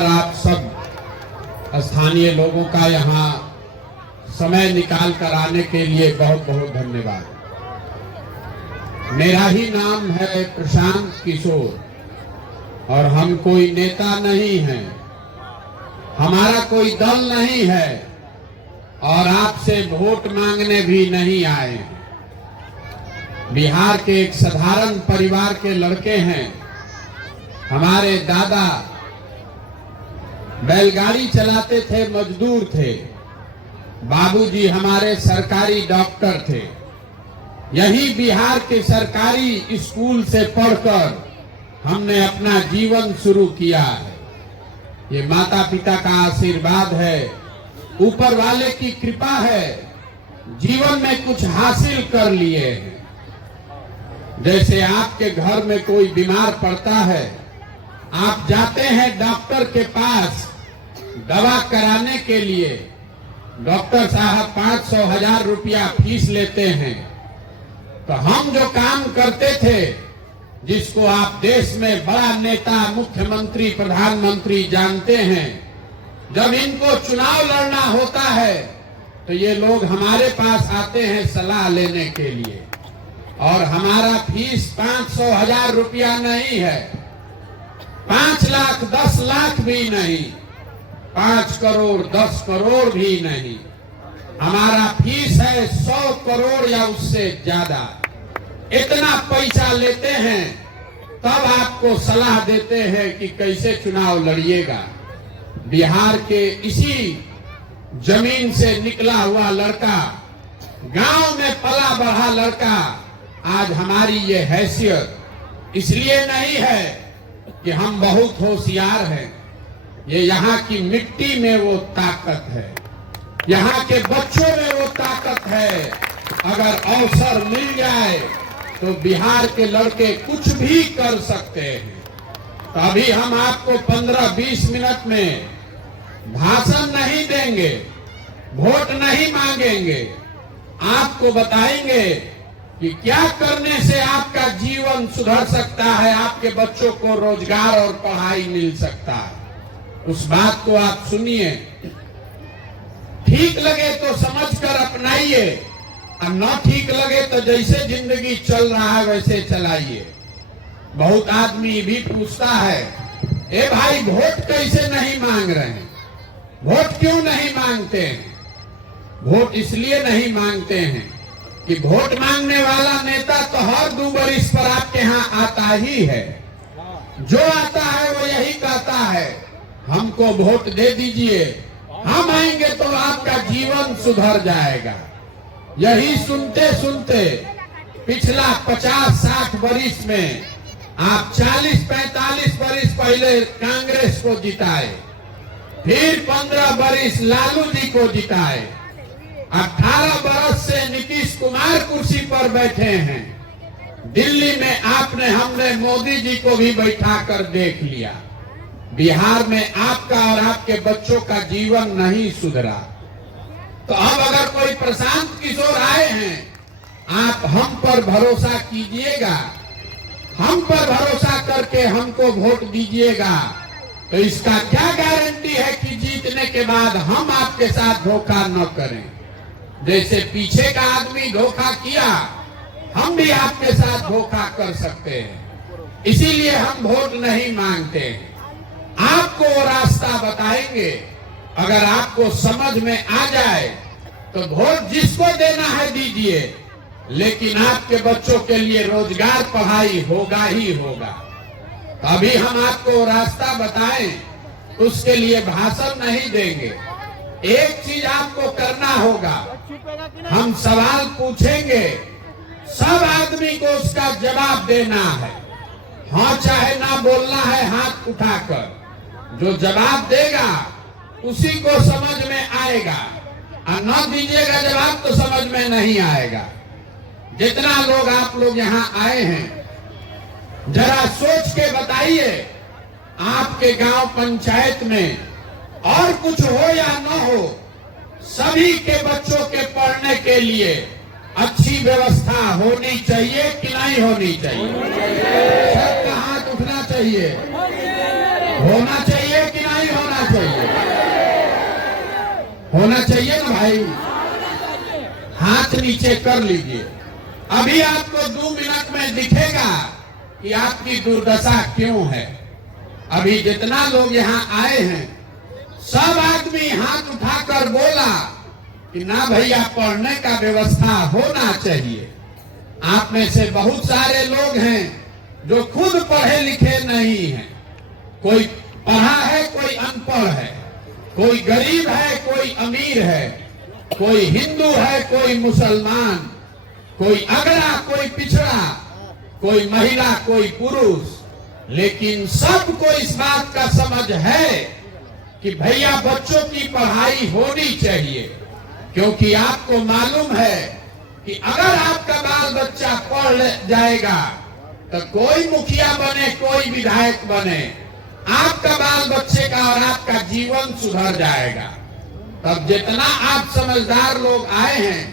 नमस्कार। आप सब स्थानीय लोगों का यहाँ समय निकाल कर आने के लिए बहुत बहुत धन्यवाद। मेरा ही नाम है प्रशांत किशोर और हम कोई नेता नहीं हैं, हमारा कोई दल नहीं है और आपसे वोट मांगने भी नहीं आए हैं। बिहार के एक साधारण परिवार के लड़के हैं। हमारे दादा बैलगाड़ी चलाते थे, मजदूर थे। बाबूजी हमारे सरकारी डॉक्टर थे। यही बिहार के सरकारी स्कूल से पढ़कर हमने अपना जीवन शुरू किया है। ये माता पिता का आशीर्वाद है, ऊपर वाले की कृपा है। जीवन में कुछ हासिल कर लिए हैं। जैसे आपके घर में कोई बीमार पड़ता है, आप जाते हैं डॉक्टर के पास दवा कराने के लिए। डॉक्टर साहब 500-1000 रुपया फीस लेते हैं। तो हम जो काम करते थे, जिसको आप देश में बड़ा नेता, मुख्यमंत्री, प्रधानमंत्री जानते हैं, जब इनको चुनाव लड़ना होता है तो ये लोग हमारे पास आते हैं सलाह लेने के लिए। और हमारा फीस 500-1000 रुपया नहीं है, 5 लाख 10 लाख भी नहीं, 5 करोड़ 10 करोड़ भी नहीं। हमारा फीस है 100 करोड़ या उससे ज्यादा। इतना पैसा लेते हैं, तब आपको सलाह देते हैं कि कैसे चुनाव लड़िएगा। बिहार के इसी जमीन से निकला हुआ लड़का, गांव में पला बढ़ा लड़का, आज हमारी ये हैसियत इसलिए नहीं है कि हम बहुत होशियार हैं। ये यहाँ की मिट्टी में वो ताकत है, यहाँ के बच्चों में वो ताकत है। अगर अवसर मिल जाए तो बिहार के लड़के कुछ भी कर सकते हैं। तो अभी हम आपको 15-20 मिनट में भाषण नहीं देंगे, वोट नहीं मांगेंगे, आपको बताएंगे कि क्या करने से आपका जीवन सुधर सकता है, आपके बच्चों को रोजगार और पढ़ाई मिल सकता है। उस बात को आप सुनिए, ठीक लगे तो समझकर अपनाइए और न ठीक लगे तो जैसे जिंदगी चल रहा है वैसे चलाइए। बहुत आदमी भी पूछता है, ए भाई वोट कैसे नहीं मांग रहे हैं, वोट क्यों नहीं मांगते हैं? वोट इसलिए नहीं मांगते हैं कि वोट मांगने वाला नेता तो हर 2 बरिस पर आपके यहाँ आता ही है। जो आता है वो यही कहता है, हमको वोट दे दीजिए, हम आएंगे तो आपका जीवन सुधर जाएगा। यही सुनते सुनते पिछला 50-60 बरिस में आप 40-45 बरिस पहले कांग्रेस को जिताए, फिर 15 बरिस लालू जी को जिताए, 18 बरस से नीतीश कुमार कुर्सी पर बैठे हैं। दिल्ली में हमने मोदी जी को भी बैठा कर देख लिया। बिहार में आपका और आपके बच्चों का जीवन नहीं सुधरा। तो अब अगर कोई प्रशांत किशोर आए हैं, आप हम पर भरोसा कीजिएगा, हम पर भरोसा करके हमको वोट दीजिएगा। तो इसका क्या गारंटी है कि जीतने के बाद हम आपके साथ धोखा न करें? जैसे पीछे का आदमी धोखा किया, हम भी आपके साथ धोखा कर सकते हैं। इसीलिए हम वोट नहीं मांगते हैं। आपको वो रास्ता बताएंगे। अगर आपको समझ में आ जाए तो वोट जिसको देना है दीजिए, लेकिन आपके बच्चों के लिए रोजगार, पढ़ाई होगा ही होगा। अभी हम आपको रास्ता बताएं, उसके लिए भाषण नहीं देंगे। एक चीज आपको करना होगा, हम सवाल पूछेंगे, सब आदमी को उसका जवाब देना है। हाँ चाहे ना बोलना है हाथ उठाकर। जो जवाब देगा उसी को समझ में आएगा, और न दीजिएगा जवाब तो समझ में नहीं आएगा। जितना लोग आप लोग यहाँ आए हैं, जरा सोच के बताइए, आपके गांव पंचायत में और कुछ हो या न हो, सभी के बच्चों के पढ़ने के लिए अच्छी व्यवस्था होनी चाहिए कि नहीं होनी चाहिए? सबका हाथ उठना चाहिए, होना चाहिए कि नहीं चाहिए? होना चाहिए ना भाई। हाथ नीचे कर लीजिए। अभी आपको 2 मिनट में दिखेगा कि आपकी दुर्दशा क्यों है। अभी जितना लोग यहाँ आए हैं, सब आदमी हाथ उठाकर बोला कि ना भैया, पढ़ने का व्यवस्था होना चाहिए। आप में से बहुत सारे लोग हैं जो खुद पढ़े लिखे नहीं हैं। कोई पढ़ा है, कोई अनपढ़ है, कोई गरीब है, कोई अमीर है, कोई हिंदू है, कोई मुसलमान, कोई अगड़ा, कोई पिछड़ा, कोई महिला, कोई पुरुष, लेकिन सबको इस बात का समझ है कि भैया बच्चों की पढ़ाई होनी चाहिए। क्योंकि आपको मालूम है कि अगर आपका बाल बच्चा पढ़ जाएगा तो कोई मुखिया बने, कोई विधायक बने, आपका बाल बच्चे का और आपका जीवन सुधर जाएगा। तब जितना आप समझदार लोग आए हैं,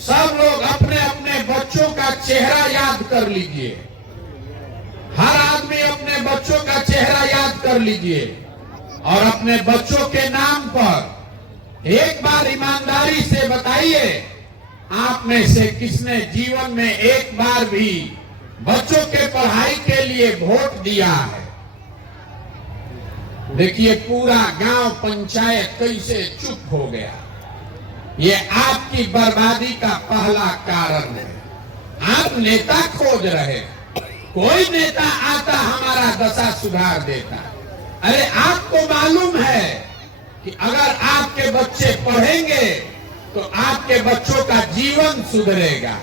सब लोग अपने अपने बच्चों का चेहरा याद कर लीजिए। हर आदमी अपने बच्चों का चेहरा याद कर लीजिए और अपने बच्चों के नाम पर एक बार ईमानदारी से बताइए, आप में से किसने जीवन में एक बार भी बच्चों के पढ़ाई के लिए वोट दिया है? देखिए, पूरा गांव पंचायत कैसे चुप हो गया। ये आपकी बर्बादी का पहला कारण है। आप नेता खोज रहे हैं, कोई नेता आता हमारा दशा सुधार देता। अरे आपको मालूम है कि अगर आपके बच्चे पढ़ेंगे तो आपके बच्चों का जीवन सुधरेगा,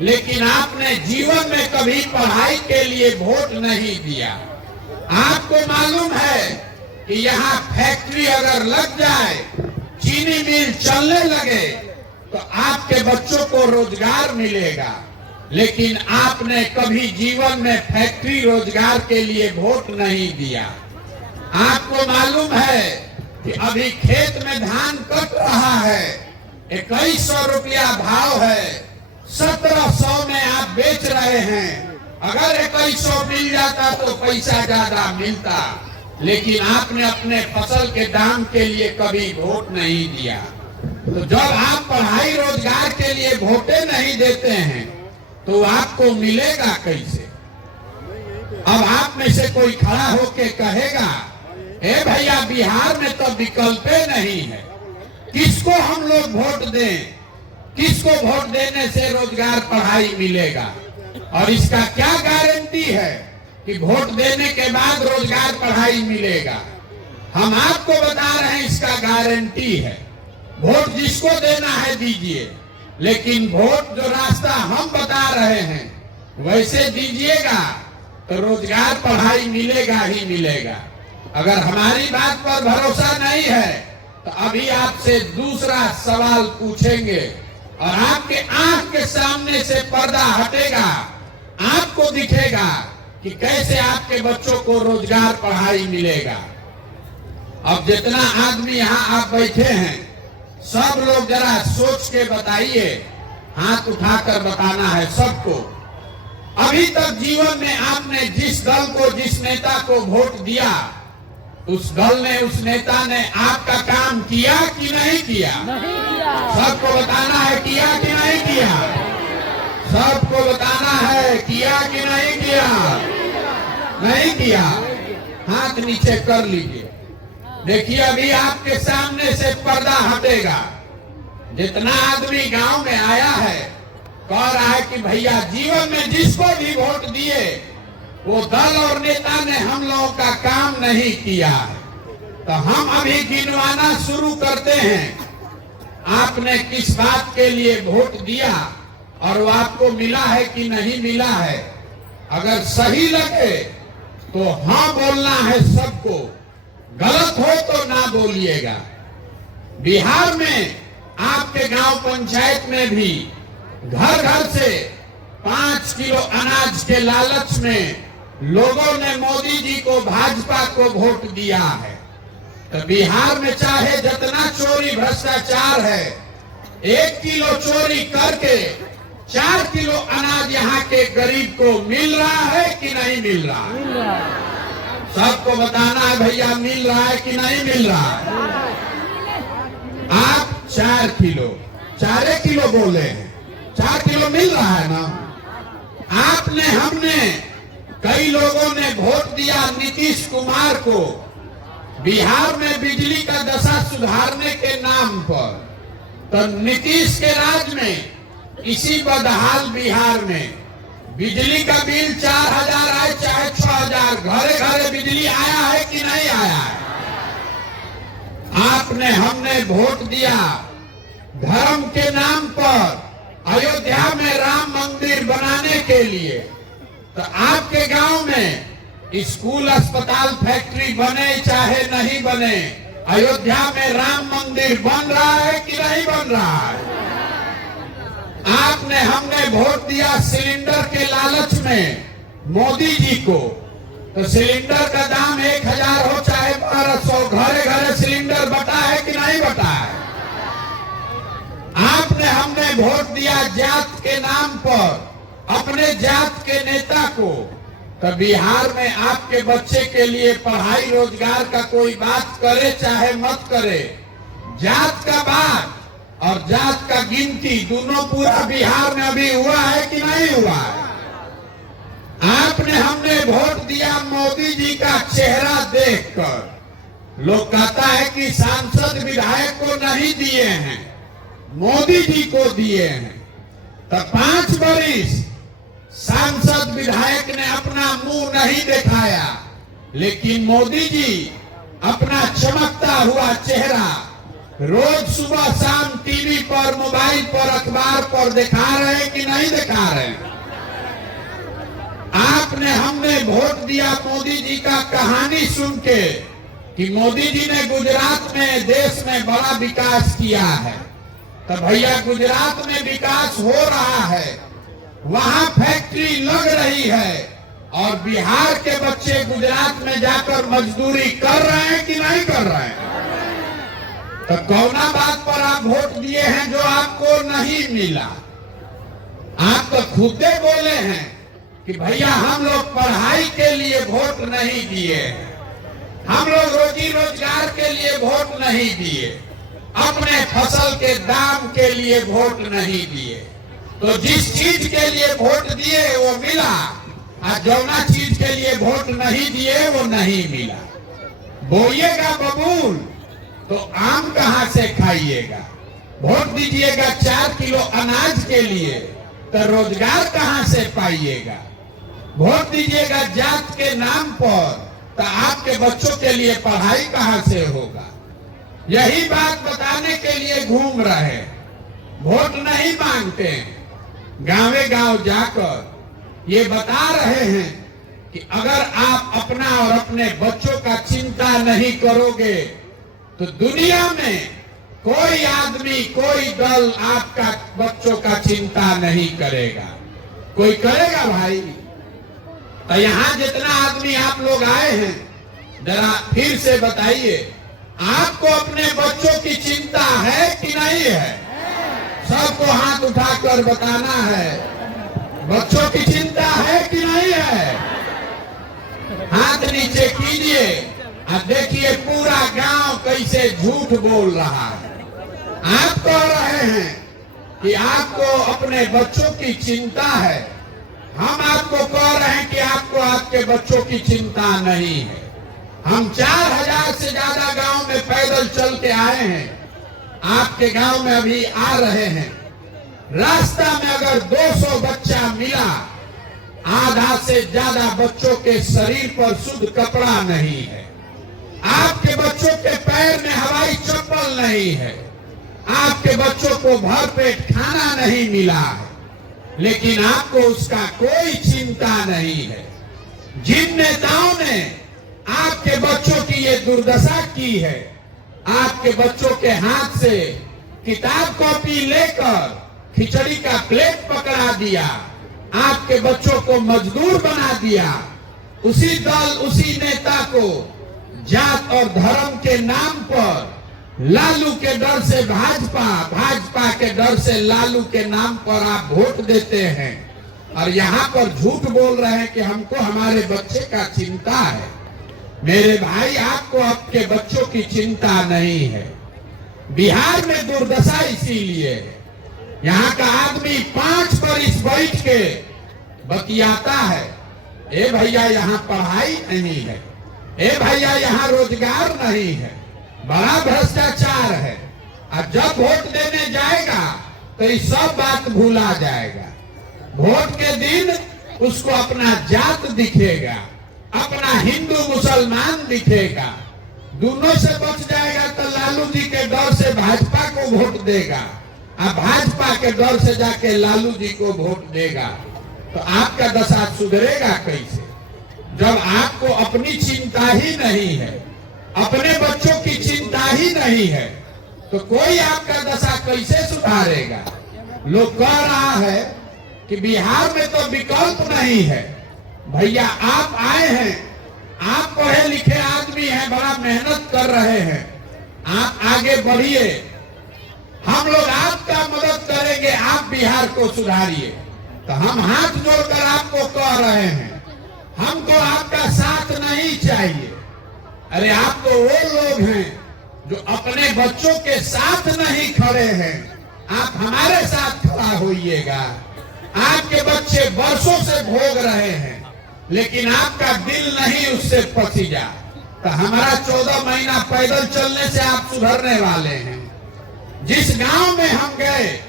लेकिन आपने जीवन में कभी पढ़ाई के लिए वोट नहीं दिया। आपको मालूम है कि यहाँ फैक्ट्री अगर लग जाए, चीनी मिल चलने लगे तो आपके बच्चों को रोजगार मिलेगा, लेकिन आपने कभी जीवन में फैक्ट्री रोजगार के लिए वोट नहीं दिया। आपको मालूम है कि अभी खेत में धान कट रहा है, 2100 रुपया भाव है, 1700 में आप बेच रहे हैं। अगर 2100 मिल जाता तो पैसा ज्यादा मिलता, लेकिन आपने अपने फसल के दाम के लिए कभी वोट नहीं दिया। तो जब आप पढ़ाई रोजगार के लिए वोटे नहीं देते हैं तो आपको मिलेगा कैसे? अब आप में से कोई खड़ा होके कहेगा, ए भैया, बिहार में तो विकल्प नहीं है, किसको हम लोग वोट दें? किसको वोट देने से रोजगार पढ़ाई मिलेगा? और इसका क्या गारंटी है कि वोट देने के बाद रोजगार पढ़ाई मिलेगा? हम आपको बता रहे हैं, इसका गारंटी है। वोट जिसको देना है दीजिए, लेकिन वोट जो रास्ता हम बता रहे हैं वैसे दीजिएगा तो रोजगार पढ़ाई मिलेगा ही मिलेगा। अगर हमारी बात पर भरोसा नहीं है तो अभी आपसे दूसरा सवाल पूछेंगे और आपके आंख के सामने से पर्दा हटेगा, आपको दिखेगा कि कैसे आपके बच्चों को रोजगार पढ़ाई मिलेगा। अब जितना आदमी यहाँ आप बैठे हैं, सब लोग जरा सोच के बताइए, हाथ उठाकर बताना है सबको। अभी तक जीवन में आपने जिस दल को, जिस नेता को वोट दिया, उस दल ने, उस नेता ने आपका काम किया कि नहीं किया? नहीं किया। सबको बताना है, किया कि नहीं किया? सबको बताना है, किया कि नहीं किया? नहीं किया। हाथ नीचे कर लीजिए। देखिए, अभी आपके सामने से पर्दा हटेगा। जितना आदमी गांव में आया है, कह रहा है कि भैया, जीवन में जिसको भी वोट दिए वो दल और नेता ने हम लोगों का काम नहीं किया है। तो हम अभी गिनवाना शुरू करते हैं, आपने किस बात के लिए वोट दिया और वो आपको मिला है कि नहीं मिला है। अगर सही लगे तो हाँ बोलना है सबको, गलत हो तो ना बोलिएगा। बिहार में आपके गांव पंचायत में भी घर घर से 5 किलो अनाज के लालच में लोगों ने मोदी जी को, भाजपा को वोट दिया है। तो बिहार में चाहे जितना चोरी भ्रष्टाचार है, 1 किलो चोरी करके 4 किलो अनाज यहाँ के गरीब को मिल रहा है कि नहीं मिल रहा है? सबको बताना है भैया मिल रहा है कि नहीं मिल रहा है। आप 4 किलो 4 किलो बोले हैं, 4 किलो मिल रहा है ना। आपने हमने कई लोगों ने वोट दिया नीतीश कुमार को बिहार में बिजली का दशा सुधारने के नाम पर, तो नीतीश के राज में इसी बदहाल बिहार में बिजली का बिल 4000 आए चाहे 6000, घरे घरे बिजली आया है कि नहीं आया है। आपने हमने वोट दिया धर्म के नाम पर अयोध्या में राम मंदिर बनाने के लिए, तो आपके गांव में स्कूल अस्पताल फैक्ट्री बने चाहे नहीं बने, अयोध्या में राम मंदिर बन रहा है कि नहीं बन रहा है। आपने हमने वोट दिया सिलेंडर के लालच में मोदी जी को, तो सिलेंडर का दाम 1000 हो चाहे 1200, घरे घरे सिलेंडर बटा है कि नहीं बटा है। आपने हमने वोट दिया जात के नाम पर अपने जात के नेता को, तो बिहार में आपके बच्चे के लिए पढ़ाई रोजगार का कोई बात करे चाहे मत करे, जात का बात और जात का गिनती दोनों पूरा बिहार में अभी हुआ है कि नहीं हुआ है। आपने हमने वोट दिया मोदी जी का चेहरा देखकर, लोग कहता है कि सांसद विधायक को नहीं दिए हैं, मोदी जी को दिए हैं, तो 5 वर्ष सांसद विधायक ने अपना मुंह नहीं दिखाया, लेकिन मोदी जी अपना चमकता हुआ चेहरा रोज सुबह शाम टीवी पर, मोबाइल पर, अखबार पर दिखा रहे हैं कि नहीं दिखा रहे हैं। आपने हमने वोट दिया मोदी जी का कहानी सुन के कि मोदी जी ने गुजरात में देश में बड़ा विकास किया है, तो भैया गुजरात में विकास हो रहा है, वहां फैक्ट्री लग रही है और बिहार के बच्चे गुजरात में जाकर मजदूरी कर रहे हैं कि नहीं कर रहे हैं। तो कौना बात पर आप वोट दिए हैं जो आपको नहीं मिला। आप तो खुदे बोले हैं कि भैया हम लोग पढ़ाई के लिए वोट नहीं दिए, हम लोग रोजी रोजगार के लिए वोट नहीं दिए, अपने फसल के दाम के लिए वोट नहीं दिए। तो जिस चीज के लिए वोट दिए वो मिला, और जौना चीज के लिए वोट नहीं दिए वो नहीं मिला। बोइएगा बबूल तो आम कहां से खाइएगा, वोट दीजिएगा 4 किलो अनाज के लिए तो रोजगार कहां से पाइएगा, वोट दीजिएगा जात के नाम पर तो आपके बच्चों के लिए पढ़ाई कहां से होगा। यही बात बताने के लिए घूम रहे, वोट नहीं मांगते हैं, गांवे गांव जाकर ये बता रहे हैं कि अगर आप अपना और अपने बच्चों का चिंता नहीं करोगे तो दुनिया में कोई आदमी, कोई दल आपका बच्चों का चिंता नहीं करेगा। कोई करेगा भाई? तो यहाँ जितना आदमी आप लोग आए हैं, जरा फिर से बताइए, आपको अपने बच्चों की चिंता है कि नहीं है? सबको हाथ उठाकर बताना है, बच्चों की चिंता है कि नहीं है? हाथ नीचे कीजिए और देखिए पूरा गांव कैसे झूठ बोल रहा है। आप कह रहे हैं कि आपको अपने बच्चों की चिंता है, हम आपको कह रहे हैं कि आपको आपके बच्चों की चिंता नहीं है। हम 4000 से ज्यादा गांव में पैदल चल के आए हैं, आपके गांव में अभी आ रहे हैं। रास्ता में अगर 200 बच्चा मिला, आधा से ज्यादा बच्चों के शरीर पर शुद्ध कपड़ा नहीं है, आपके बच्चों के पैर में हवाई चप्पल नहीं है, आपके बच्चों को भरपेट खाना नहीं मिला है, लेकिन आपको उसका कोई चिंता नहीं है। जिन नेताओं ने आपके बच्चों की ये दुर्दशा की है, आपके बच्चों के हाथ से किताब कॉपी लेकर खिचड़ी का प्लेट पकड़ा दिया, आपके बच्चों को मजदूर बना दिया, उसी दल, उसी नेता को जात और धर्म के नाम पर लालू के डर से भाजपा, भाजपा के डर से लालू के नाम पर आप वोट देते हैं और यहाँ पर झूठ बोल रहे हैं कि हमको हमारे बच्चे का चिंता है। मेरे भाई, आपको आपके बच्चों की चिंता नहीं है। बिहार में दुर्दशा इसीलिए है, यहाँ का आदमी 5 बरिस बैठ के बतियाता है, ए भैया यहाँ पढ़ाई नहीं है, ए भैया यहाँ रोजगार नहीं है, बड़ा भ्रष्टाचार है। और जब वोट देने जाएगा तो ये सब बात भूला जाएगा। वोट के दिन उसको अपना जात दिखेगा, अपना हिंदू मुसलमान दिखेगा, दोनों से बच जाएगा तो लालू जी के डर से भाजपा को वोट देगा, और भाजपा के डर से जाके लालू जी को वोट देगा। तो आपका दशा सुधरेगा कैसे, जब आपको अपनी चिंता ही नहीं है, अपने बच्चों की चिंता ही नहीं है, तो कोई आपका दशा कैसे सुधारेगा। लोग कह रहा है कि बिहार में तो विकल्प नहीं है। भैया, आप आए हैं, आप पढ़े लिखे आदमी हैं, बड़ा मेहनत कर रहे हैं, आप आगे बढ़िए, हम लोग आपका मदद करेंगे, आप बिहार को सुधारिए। तो हम हाथ जोड़कर आपको कह रहे हैं, हमको आपका साथ नहीं चाहिए। अरे आप तो वो लोग हैं जो अपने बच्चों के साथ नहीं खड़े हैं, आप हमारे साथ खड़ा होइएगा। आपके बच्चे वर्षों से भोग रहे हैं, लेकिन आपका दिल नहीं उससे पसीजा। तो हमारा 14 महीना पैदल चलने से आप सुधरने वाले हैं। जिस गांव में हम गए,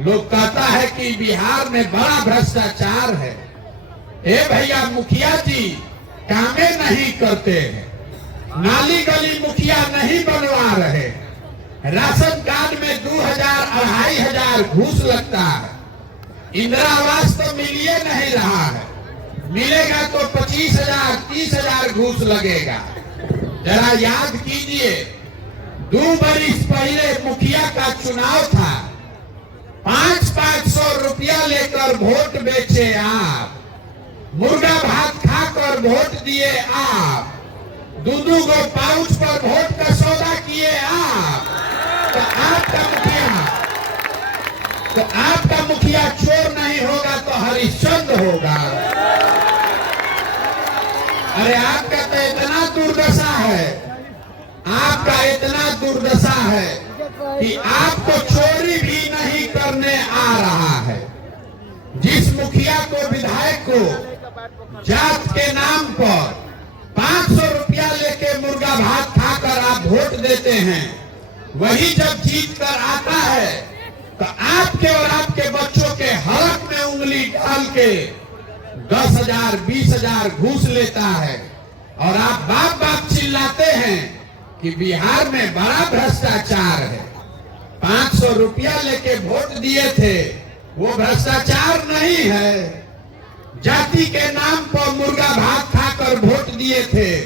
लोग कहता है कि बिहार में बड़ा भ्रष्टाचार है। ए भैया, मुखिया जी कामे नहीं करते हैं, नाली गली मुखिया नहीं बनवा रहे, राशन कार्ड में 2000 2500 घूस लगता है, इंदिरा आवास तो मिलिए नहीं रहा है, मिलेगा तो 25,000 30,000 घूस लगेगा। जरा याद कीजिए, 2 बरिस पहले मुखिया का चुनाव था, 500 रुपया लेकर वोट बेचे आप, मुर्गा भात खाकर वोट दिए आप, 2 गो पाउच पर वोट का सौदा किए आप। तो आपका मुखिया चोर नहीं होगा तो हरिश्चंद्र होगा। अरे आपका तो इतना दुर्दशा है, आपका इतना दुर्दशा है कि आपको चोरी भी नहीं करने आ रहा है। जिस मुखिया को, विधायक को जात के नाम पर 500 रुपया लेके मुर्गा भात खाकर आप वोट देते हैं, वही जब जीत कर आता है तो आपके और आपके बच्चों के हलक में उंगली डाल के 10,000 20,000 घूस लेता है, और आप बाप बाप चिल्लाते हैं कि बिहार में बड़ा भ्रष्टाचार है। 500 रुपया लेके वोट दिए थे, वो भ्रष्टाचार नहीं है। जाति के नाम पर मुर्गा भात खाकर वोट दिए थे,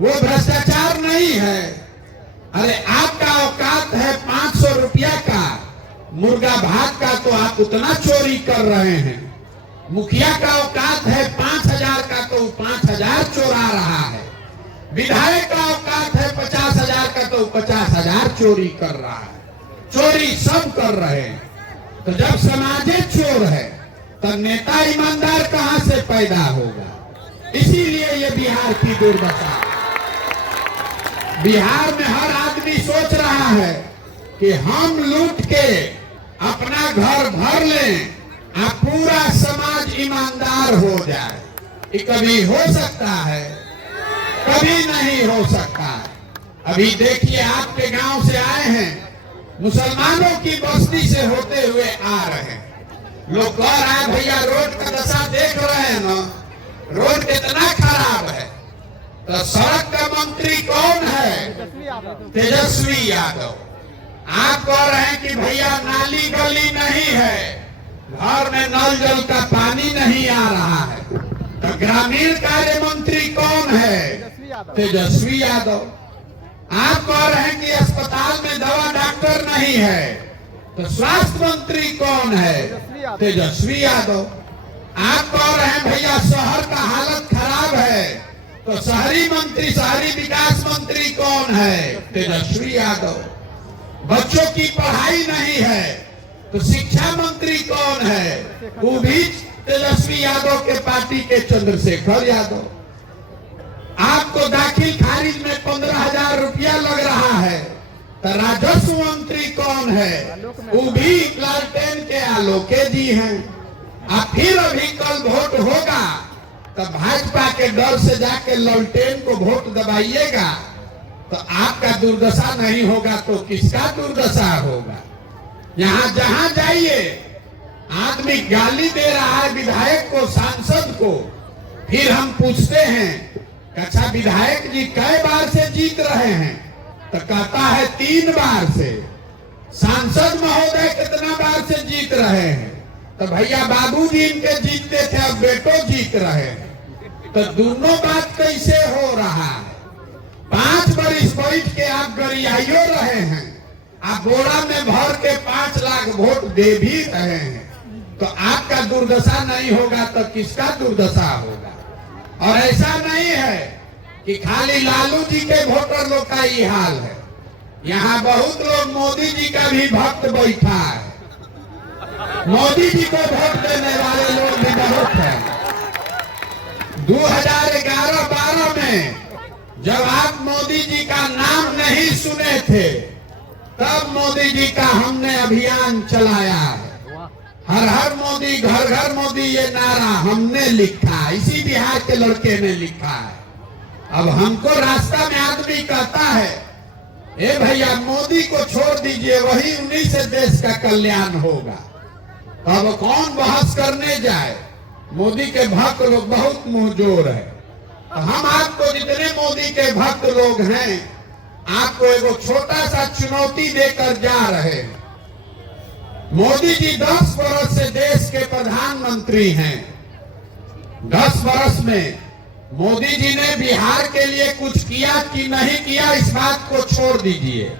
वो भ्रष्टाचार नहीं है। अरे आपका औकात है 500 रुपया का, मुर्गा भात का तो आप उतना चोरी कर रहे हैं। मुखिया का औकात है 5,000 का, तो 5,000 चोरा रहा है। विधायक का औकात है 50,000 का, तो 50,000 चोरी कर रहा है। चोरी सब कर रहे हैं। तो जब समाज चोर है तो नेता ईमानदार कहां से पैदा होगा। इसीलिए ये बिहार की दुर्दशा। बिहार में हर आदमी सोच रहा है कि हम लूट के अपना घर भर लें, और पूरा समाज ईमानदार हो जाए। ये कभी हो सकता है? कभी नहीं हो सकता। अभी देखिए, आपके गांव से आए हैं, मुसलमानों की बस्ती से होते हुए आ रहे हैं। लोग कह रहे हैं, भैया रोड का दशा देख रहे हैं ना, रोड कितना खराब है। तो सड़क का मंत्री कौन है? तेजस्वी यादव। आप कह रहे हैं कि भैया नाली गली नहीं है, घर में नल जल का पानी नहीं आ रहा है। तो ग्रामीण कार्य मंत्री कौन है? तेजस्वी यादव। आप कह रहे हैं कि अस्पताल में दवा डॉक्टर नहीं है, तो स्वास्थ्य मंत्री कौन है? तेजस्वी यादव। आप कह रहे हैं भैया शहर का हालत खराब है, तो शहरी मंत्री, शहरी विकास मंत्री कौन है? तेजस्वी यादव। बच्चों की पढ़ाई नहीं है, तो शिक्षा मंत्री कौन है? वो भी तेजस्वी यादव के पार्टी के चंद्रशेखर यादव। आपको दाखिल खारिज में 15,000 रुपया लग रहा है, तो राजस्व मंत्री कौन है? वो भी लालटेन के आलोके जी हैं। अब फिर अभी कल वोट होगा तो भाजपा के डर से जाके लालटेन को वोट दबाइएगा, तो आपका दुर्दशा नहीं होगा तो किसका दुर्दशा होगा? यहाँ जहां जाइए आदमी गाली दे रहा है विधायक को, सांसद को। फिर हम पूछते हैं, अच्छा विधायक जी कई बार से जीत रहे हैं? तो कहता है 3 बार से। सांसद महोदय कितना बार से जीत रहे हैं? तो भैया बाबूजी इनके जीतते थे, अब बेटो जीत रहे हैं। तो दोनों बात कैसे हो रहा है? 5 बरिस बैठ के आप गरियाइयो रहे हैं, आप बोरा में भर के 5 लाख वोट दे भी रहे हैं, तो आपका दुर्दशा नहीं होगा तो किसका दुर्दशा होगा? और ऐसा नहीं है कि खाली लालू जी के वोटर लोग का ये हाल है, यहाँ बहुत लोग मोदी जी का भी भक्त बैठा है। मोदी जी को वोट देने वाले लोग भी बहुत हैं। 2011-12 में जब आप मोदी जी का नाम नहीं सुने थे, तब मोदी जी का हमने अभियान चलाया है। हर हर मोदी, घर घर मोदी, ये नारा हमने लिखा, इसी बिहार के लड़के ने लिखा है। अब हमको रास्ता में आदमी कहता है, ए भैया मोदी को छोड़ दीजिए, वही उन्हीं से देश का कल्याण होगा। अब कौन बहस करने जाए? मोदी के भक्त लोग बहुत मुंहजोर है। हम आपको जितने मोदी के भक्त लोग हैं, आपको एगो छोटा सा चुनौती देकर जा रहे हैं। मोदी जी 10 वर्ष से देश के प्रधानमंत्री हैं। 10 वर्ष में मोदी जी ने बिहार के लिए कुछ किया कि नहीं किया, इस बात को छोड़ दीजिए।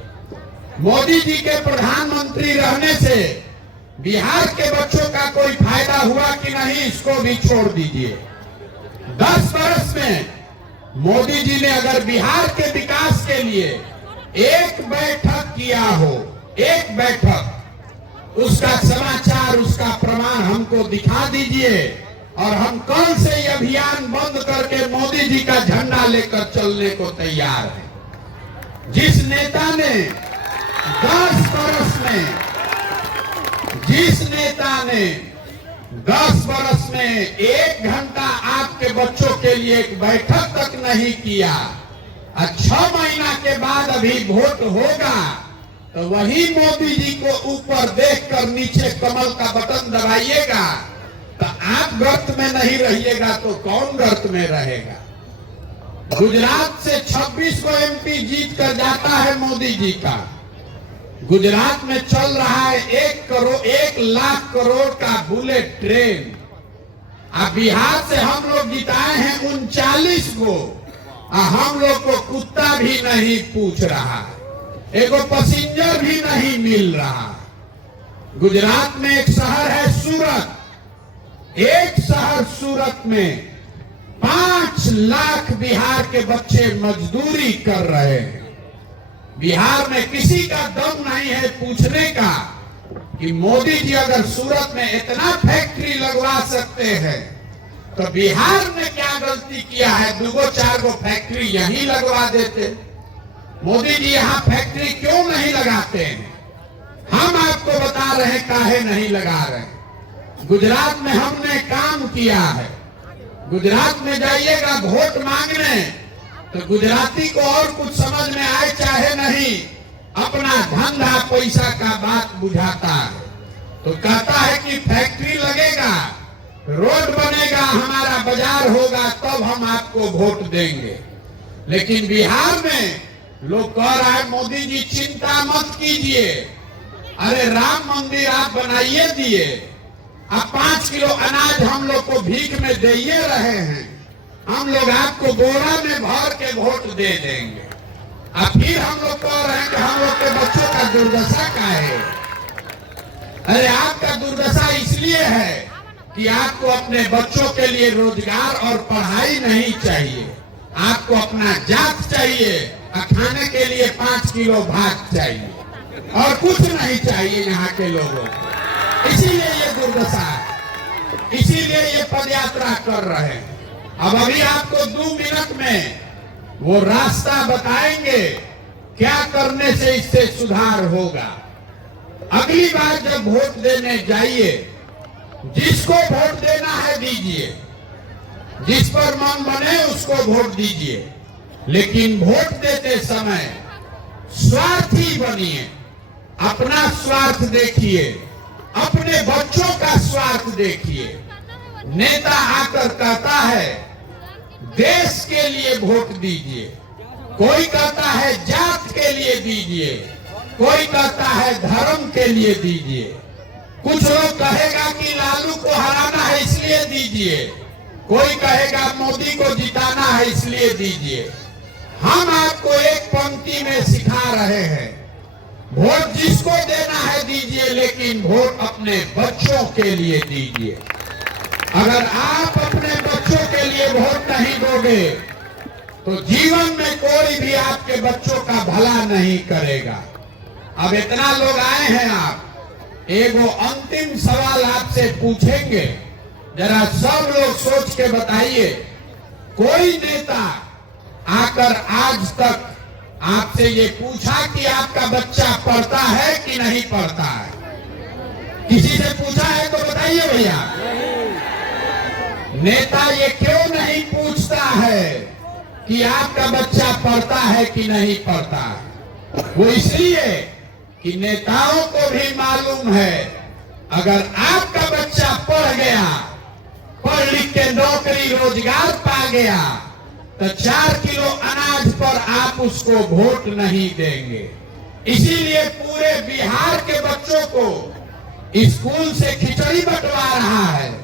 मोदी जी के प्रधानमंत्री रहने से बिहार के बच्चों का कोई फायदा हुआ कि नहीं, इसको भी छोड़ दीजिए। 10 वर्ष में मोदी जी ने अगर बिहार के विकास के लिए एक बैठक किया हो, एक बैठक, उसका समाचार, उसका प्रमाण हमको दिखा दीजिए, और हम कल से ये अभियान बंद करके मोदी जी का झंडा लेकर चलने को तैयार हैं। जिस नेता ने 10 वर्ष में, जिस नेता ने 10 वर्ष में 1 घंटा आपके बच्चों के लिए एक बैठक तक नहीं किया, 6 महीना के बाद अभी वोट होगा, तो वही मोदी जी को ऊपर देखकर नीचे कमल का बटन दबाइएगा, तो आप गर्त में नहीं रहिएगा तो कौन गर्त में रहेगा? गुजरात से 26 को एमपी जीत कर जाता है मोदी जी का। गुजरात में चल रहा है 1 लाख करोड़ का बुलेट ट्रेन। अब बिहार से हम लोग जिताए हैं 39 को, हम लोग को कुत्ता भी नहीं पूछ रहा, एगो पैसेंजर भी नहीं मिल रहा। गुजरात में एक शहर है सूरत, एक शहर सूरत में 5 लाख बिहार के बच्चे मजदूरी कर रहे हैं। बिहार में किसी का दम नहीं है पूछने का कि मोदी जी अगर सूरत में इतना फैक्ट्री लगवा सकते हैं, तो बिहार ने क्या गलती किया है? 2-4 गो फैक्ट्री यहीं लगवा देते। मोदी जी यहाँ फैक्ट्री क्यों नहीं लगाते हैं? हम आपको बता रहे हैं काहे नहीं लगा रहे। गुजरात में हमने काम किया है। गुजरात में जाइएगा वोट मांगने, तो गुजराती को और कुछ समझ में आए चाहे नहीं, अपना धंधा पैसा का बात बुझाता है। तो कहता है कि फैक्ट्री लगेगा, रोड बनेगा, हमारा बाजार होगा, तब हम आपको वोट देंगे। लेकिन बिहार में लोग कह रहा है मोदी जी चिंता मत कीजिए, अरे राम मंदिर आप बनाइए दिए, अब 5 किलो अनाज हम लोग को भीख में दे रहे हैं, हम लोग आपको बोरा में भर के वोट दे देंगे। अब फिर हम लोग कह रहे हैं कि हम लोग के बच्चों का दुर्दशा का है। अरे आपका दुर्दशा इसलिए है कि आपको अपने बच्चों के लिए रोजगार और पढ़ाई नहीं चाहिए, आपको अपना जात चाहिए, खाने के लिए 5 किलो भात चाहिए, और कुछ नहीं चाहिए यहाँ के लोगों को। इसीलिए ये दुर्दशा है, इसीलिए ये पदयात्रा कर रहे हैं। अब अभी आपको 2 मिनट में वो रास्ता बताएंगे क्या करने से इससे सुधार होगा। अगली बार जब वोट देने जाइए, जिसको वोट देना है दीजिए, जिस पर मन बने उसको वोट दीजिए, लेकिन वोट देते समय स्वार्थी बनिए। अपना स्वार्थ देखिए, अपने बच्चों का स्वार्थ देखिए। नेता आकर कहता है देश के लिए वोट दीजिए, कोई कहता है जात के लिए दीजिए, कोई कहता है धर्म के लिए दीजिए। कुछ लोग कहेगा कि लालू को हराना है इसलिए दीजिए, कोई कहेगा मोदी को जिताना है इसलिए दीजिए। हम आपको एक पंक्ति में सिखा रहे हैं, वोट जिसको देना है दीजिए, लेकिन वोट अपने बच्चों के लिए दीजिए। अगर आप अपने बच्चों के लिए वोट नहीं दोगे तो जीवन में कोई भी आपके बच्चों का भला नहीं करेगा। अब इतना लोग आए हैं, आप एगो अंतिम सवाल आपसे पूछेंगे, जरा सब लोग सोच के बताइए। कोई नेता आकर आज तक आपसे ये पूछा कि आपका बच्चा पढ़ता है कि नहीं पढ़ता है? किसी से पूछा है तो बताइए भैया। नेता ये क्यों नहीं पूछता है कि आपका बच्चा पढ़ता है कि नहीं पढ़ता है? वो इसलिए कि नेताओं को भी मालूम है अगर आपका बच्चा पढ़ गया, पढ़ लिख के नौकरी रोजगार पा गया, तो 4 किलो अनाज पर आप उसको वोट नहीं देंगे। इसीलिए पूरे बिहार के बच्चों को स्कूल से खिचड़ी बंटवा रहा है,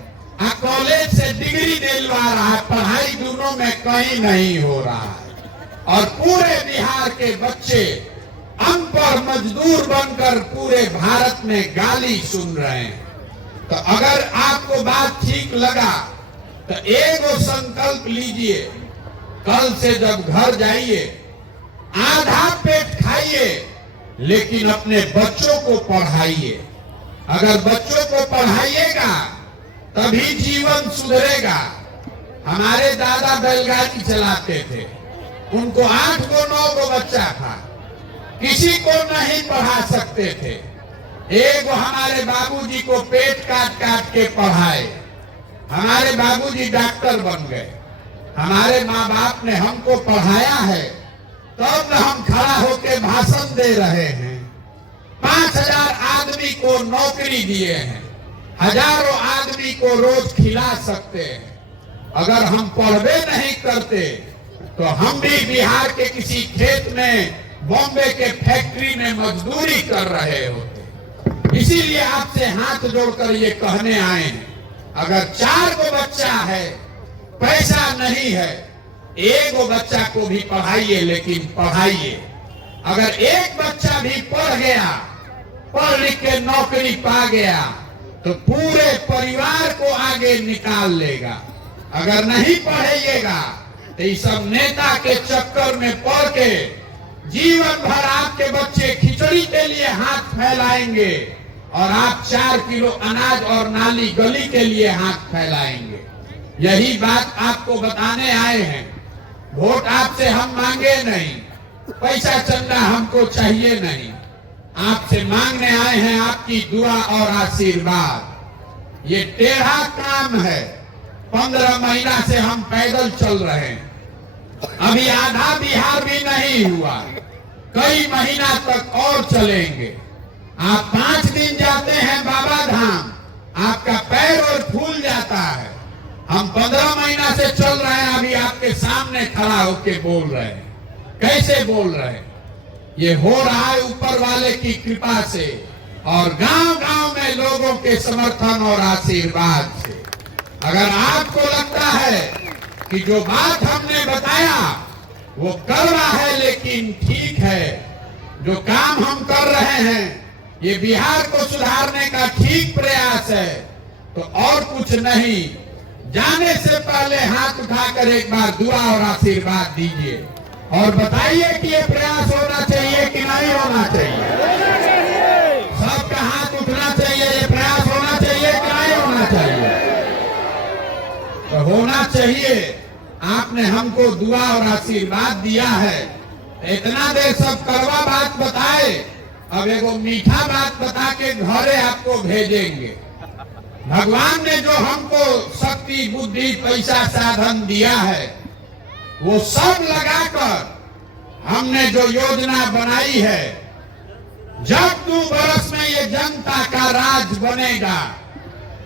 कॉलेज से डिग्री दिलवा रहा है, पढ़ाई दोनों में कहीं नहीं हो रहा है। और पूरे बिहार के बच्चे अनपढ़ मजदूर बनकर पूरे भारत में गाली सुन रहे हैं। तो अगर आपको बात ठीक लगा तो एक संकल्प लीजिए, कल से जब घर जाइए आधा पेट खाइए, लेकिन अपने बच्चों को पढ़ाइए। अगर बच्चों को पढ़ाइएगा तभी जीवन सुधरेगा। हमारे दादा बैलगाड़ी चलाते थे, उनको 8 को 9 को बच्चा था, किसी को नहीं पढ़ा सकते थे। एक हमारे बाबूजी को पेट काट काट के पढ़ाए, हमारे बाबूजी डॉक्टर बन गए। हमारे माँ बाप ने हमको पढ़ाया है, तब तो हम खड़ा होकर भाषण दे रहे हैं। 5000 आदमी को नौकरी दिए हैं, हजारों आदमी को रोज खिला सकते हैं। अगर हम पढ़वे नहीं करते तो हम भी बिहार के किसी खेत में, बॉम्बे के फैक्ट्री में मजदूरी कर रहे होते। इसीलिए आपसे हाथ जोड़कर ये कहने आए हैं, अगर 4 को बच्चा है, पैसा नहीं है, 1 बच्चा को भी पढ़ाइए, लेकिन पढ़ाइए। अगर एक बच्चा भी पढ़ गया, पढ़ लिख के नौकरी पा गया, तो पूरे परिवार को आगे निकाल लेगा। अगर नहीं पढ़ाइएगा तो इस सब नेता के चक्कर में पड़ के जीवन भर आपके बच्चे खिचड़ी के लिए हाथ फैलाएंगे और आप 4 किलो अनाज और नाली गली के लिए हाथ फैलाएंगे। यही बात आपको बताने आए हैं। वोट आपसे हम मांगे नहीं, पैसा चंदा हमको चाहिए नहीं, आपसे मांगने आए हैं आपकी दुआ और आशीर्वाद। ये टेढ़ा काम है, 15 महीना से हम पैदल चल रहे हैं, अभी आधा बिहार भी नहीं हुआ, कई महीना तक और चलेंगे। आप 5 दिन जाते हैं बाबा धाम, आपका पैर और फूल जाता है। हम 15 महीना से चल रहे हैं, अभी आपके सामने खड़ा होके बोल रहे हैं। कैसे बोल रहे हैं? ये हो रहा है ऊपर वाले की कृपा से और गांव-गांव में लोगों के समर्थन और आशीर्वाद से। अगर आपको लगता है कि जो बात हमने बताया वो कड़वा है लेकिन ठीक है, जो काम हम कर रहे हैं ये बिहार को सुधारने का ठीक प्रयास है, तो और कुछ नहीं, जाने से पहले हाथ उठाकर एक बार दुआ और आशीर्वाद दीजिए और बताइए कि ये प्रयास होना चाहिए कि नहीं होना चाहिए। सबका हाथ उठना चाहिए, ये प्रयास होना चाहिए कि नहीं होना चाहिए? तो होना चाहिए। आपने हमको दुआ और आशीर्वाद दिया है। इतना देर सब कड़वा बात बताए, अब एगो मीठा बात बता के घरे आपको भेजेंगे। भगवान ने जो हमको शक्ति, बुद्धि, पैसा, साधन दिया है, वो सब लगाकर हमने जो योजना बनाई है, जब 2 बरस में ये जनता का राज बनेगा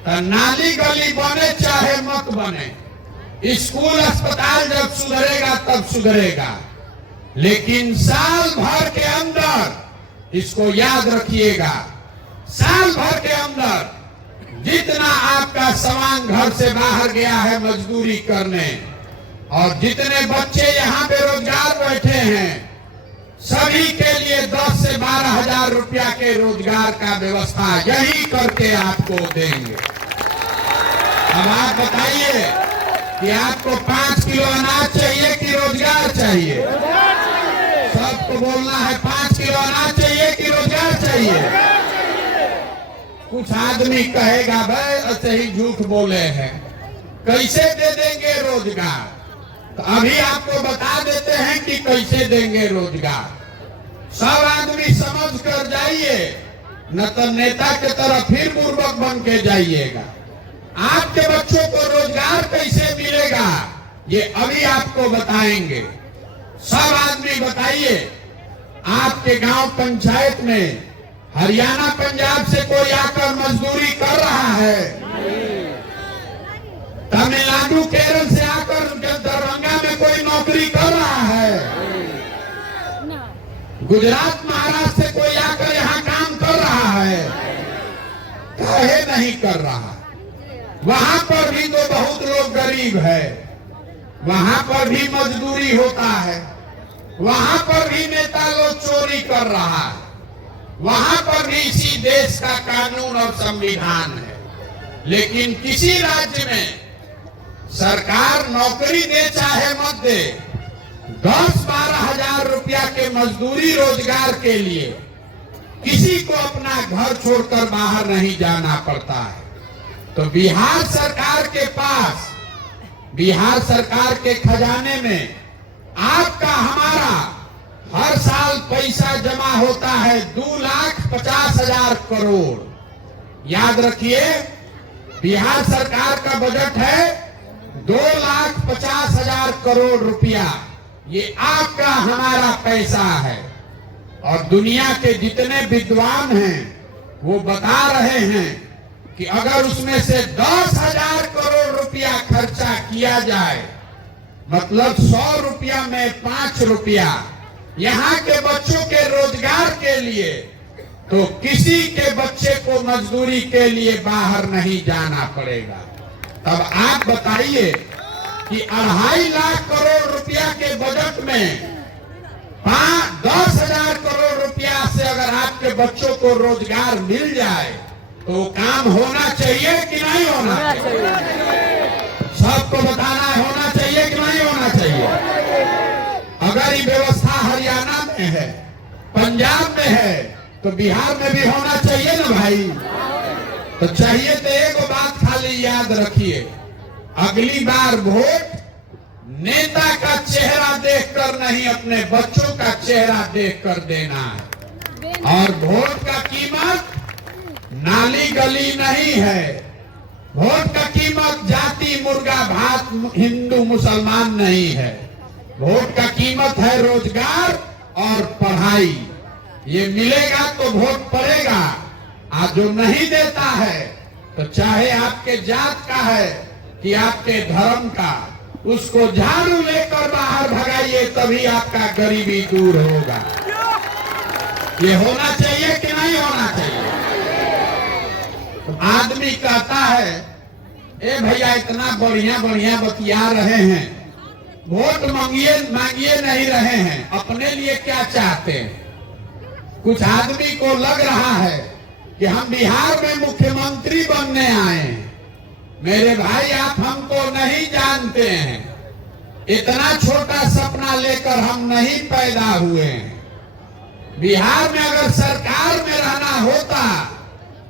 तो नाली गली बने चाहे मत बने, स्कूल अस्पताल जब सुधरेगा तब सुधरेगा, लेकिन साल भर के अंदर, इसको याद रखिएगा, साल भर के अंदर जितना आपका सामान घर से बाहर गया है मजदूरी करने, और जितने बच्चे यहाँ बेरोजगार बैठे हैं, सभी के लिए 10 से 12 हजार रुपया के रोजगार का व्यवस्था यही करके आपको देंगे। अब आप बताइए कि आपको 5 किलो अनाज चाहिए कि रोजगार चाहिए? सबको बोलना है 5 किलो अनाज चाहिए कि रोजगार चाहिए? कुछ आदमी कहेगा भाई ऐसे ही झूठ बोले हैं, कैसे दे देंगे रोजगार? तो अभी आपको बता देते हैं कि कैसे देंगे रोजगार। सब आदमी समझ कर जाइए, न तो नेता के तरह फिर बुर्बक बन के जाइएगा। आपके बच्चों को रोजगार कैसे मिलेगा ये अभी आपको बताएंगे। सब आदमी बताइए, आपके गांव पंचायत में हरियाणा पंजाब से कोई आकर मजदूरी कर रहा है? तमिलनाडु केरल से आकर दरभंगा में कोई नौकरी कर रहा है? गुजरात महाराष्ट्र से कोई आकर यहाँ काम कर रहा है? काहे नहीं कर रहा? वहां पर भी तो बहुत लोग गरीब है, वहां पर भी मजदूरी होता है, वहां पर भी नेता लोग चोरी कर रहा है, वहां पर भी इसी देश का कानून और संविधान है। लेकिन किसी राज्य में सरकार नौकरी दे चाहे मत दे, 10-12 हजार रुपया के मजदूरी रोजगार के लिए किसी को अपना घर छोड़कर बाहर नहीं जाना पड़ता है। तो बिहार सरकार के पास, बिहार सरकार के खजाने में आपका हमारा हर साल पैसा जमा होता है 2,50,000 करोड़। याद रखिए, बिहार सरकार का बजट है 2,50,000 करोड़ रुपया। ये आपका हमारा पैसा है। और दुनिया के जितने विद्वान हैं वो बता रहे हैं कि अगर उसमें से 10,000 करोड़ रुपया खर्चा किया जाए, मतलब 100 रुपया में 5 रुपया यहाँ के बच्चों के रोजगार के लिए, तो किसी के बच्चे को मजदूरी के लिए बाहर नहीं जाना पड़ेगा। तब आप बताइए कि 2.5 लाख करोड़ रुपया के बजट में 10,000 करोड़ रुपया से अगर आपके बच्चों को रोजगार मिल जाए तो काम होना चाहिए कि नहीं होना चाहिए? सबको बताना है, होना चाहिए कि नहीं होना चाहिए? अगर ये व्यवस्था हरियाणा में है, पंजाब में है, तो बिहार में भी होना चाहिए ना भाई? तो चाहिए तो एक बात खाली याद रखिए, अगली बार वोट नेता का चेहरा देखकर नहीं, अपने बच्चों का चेहरा देखकर देना है। और वोट का कीमत नाली गली नहीं है, वोट का कीमत जाति मुर्गा भात हिंदू मुसलमान नहीं है। वोट का कीमत है रोजगार और पढ़ाई। ये मिलेगा तो वोट पड़ेगा, आज जो नहीं देता है तो चाहे आपके जात का है कि आपके धर्म का, उसको झाड़ू लेकर बाहर भगाइए, तभी आपका गरीबी दूर होगा। ये होना चाहिए कि नहीं होना चाहिए? आदमी कहता है, ए भैया इतना बढ़िया बढ़िया बतिया रहे हैं, वोट मांगिए नहीं रहे हैं, अपने लिए क्या चाहते हैं? कुछ आदमी को लग रहा है कि हम बिहार में मुख्यमंत्री बनने आए हैं। मेरे भाई, आप हमको नहीं जानते हैं, इतना छोटा सपना लेकर हम नहीं पैदा हुए हैं। बिहार में अगर सरकार में रहना होता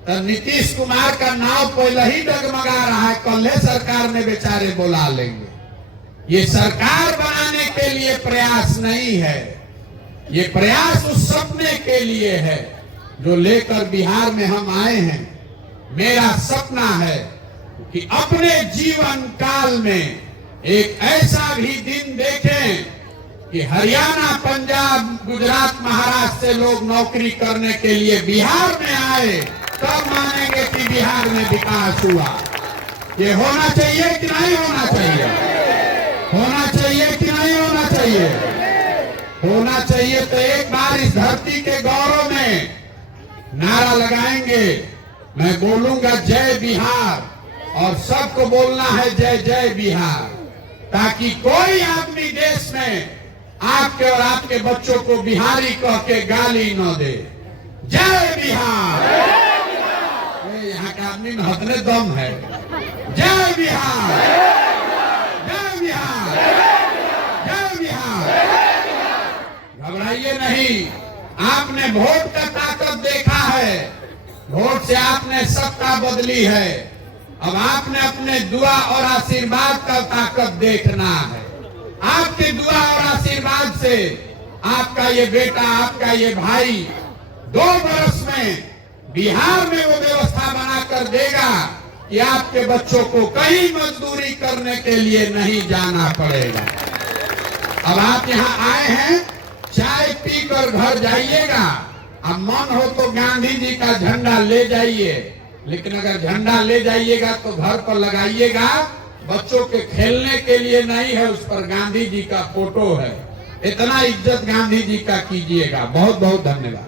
तो नीतीश कुमार का नाव पहले ही डगमगा रहा है, कल सरकार में बेचारे बुला लेंगे। ये सरकार बनाने के लिए प्रयास नहीं है, ये प्रयास उस सपने के लिए है जो लेकर बिहार में हम आए हैं। मेरा सपना है कि अपने जीवन काल में एक ऐसा भी दिन देखें कि हरियाणा, पंजाब, गुजरात, महाराष्ट्र से लोग नौकरी करने के लिए बिहार में आए, तब मानेंगे कि बिहार में विकास हुआ। ये होना चाहिए कि नहीं होना चाहिए? होना चाहिए कि नहीं होना चाहिए? होना चाहिए। तो एक बार इस धरती के गौरव में नारा लगाएंगे। मैं बोलूंगा जय बिहार, और सबको बोलना है जय जय बिहार, ताकि कोई आदमी देश में आपके और आपके बच्चों को बिहारी कह के गाली न दे। जय बिहार। यहाँ का आदमी में हतने दम है। जय बिहार, जय बिहार, जय बिहार। घबराइए नहीं। आपने वोट का ताकत देखा है, वोट से आपने सत्ता बदली है। अब आपने अपने दुआ और आशीर्वाद का ताकत देखना है। आपकी दुआ और आशीर्वाद से आपका ये बेटा, आपका ये भाई 2 बरस में बिहार में वो व्यवस्था बनाकर देगा कि आपके बच्चों को कहीं मजदूरी करने के लिए नहीं जाना पड़ेगा। अब आप यहाँ आए हैं, चाय पीकर घर जाइएगा। अब मन हो तो गांधी जी का झंडा ले जाइए, लेकिन अगर झंडा ले जाइएगा तो घर पर लगाइएगा। बच्चों के खेलने के लिए नहीं है, उस पर गांधी जी का फोटो है। इतना इज्जत गांधी जी का कीजिएगा। बहुत बहुत धन्यवाद।